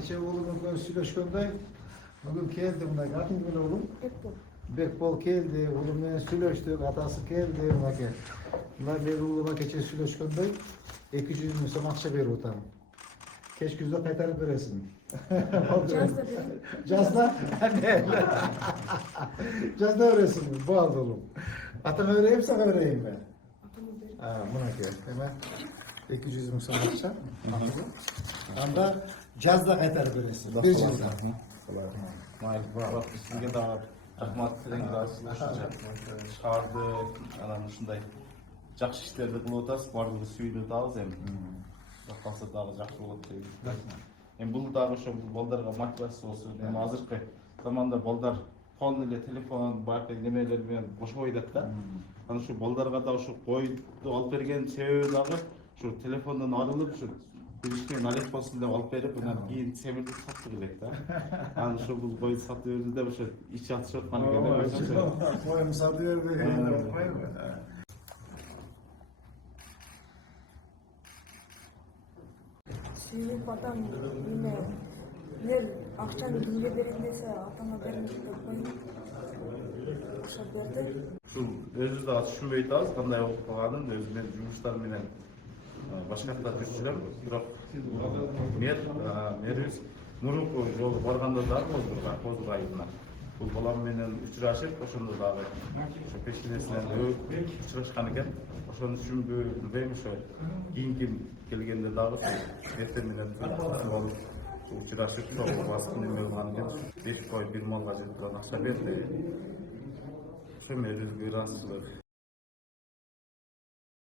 Geçen oğlumla söyleşkönde bugün geldi buna kadın gün oğlum. Bekbol geldi, oğlumla söyleştik, atası geldi, ona gel. Bunlar bir oğluma geçen söyleşkönde 200 bin so'm akça berip otam. Keç güzde qaytarib beresin. Жазда берем. Жазда? Ne? Жазda veresin, bu aldı oğlum. Atana vereyim, sana vereyim ben. Атама берем. Ha, buna gel. Hemen 200 bin so'm akça. Anda жазda qaytarib beresin. Bir yılda. Mayli, bak sizga da rahmat tilaymiz. Chiqardi, ana shunday yaxshi ishlarni qilib o'tasiz, bordingiz suyunib o'tamiz endi. Xudo xohlasa dag'i yaxshi bo'ladi deymiz. Endi bu dag'i o'sha bolalarga motivatsiya bo'lsin. Endi hozirgi zamonda bolalar qo'lida telefon, boshqa nimalar bilan bo'sh o'ynaydi-da. Ana shu bolalarga da shu qo'yni olib bergan sebebi dag'i shu telefondan ayrilib shu bilishga nalik bo'lsin deb olib berib, undan keyin semirtib sotib qo'yadi-da. Ana shu bu qo'yni sotib berdi-da o'sha ish yotishayotganiga Qo'yim sotib berib qo'ymi? Suyunuп атам эме эгер акчаны кимге берем десе атама берем деп коюм. Акча берди. Şu özü de tushunmay aytamiz qanday bo'lib qolganini o'zi men yumushlar bilan boshqa yoqda tushirdim biroq mervis Nuruk yo'li borganda da qo'zg'aydi. Bu bolam bilan uchrashib o'shanda dag'i o'sha peshonasidan uchrashgan ekan. O'shani tushunmayman shu keyingi kelganda dag'i erta bilan uchrashib vasqini nima bo'lganiga 5 oy bir molga jetib akcha berdi. Şu mervis bir rastlık.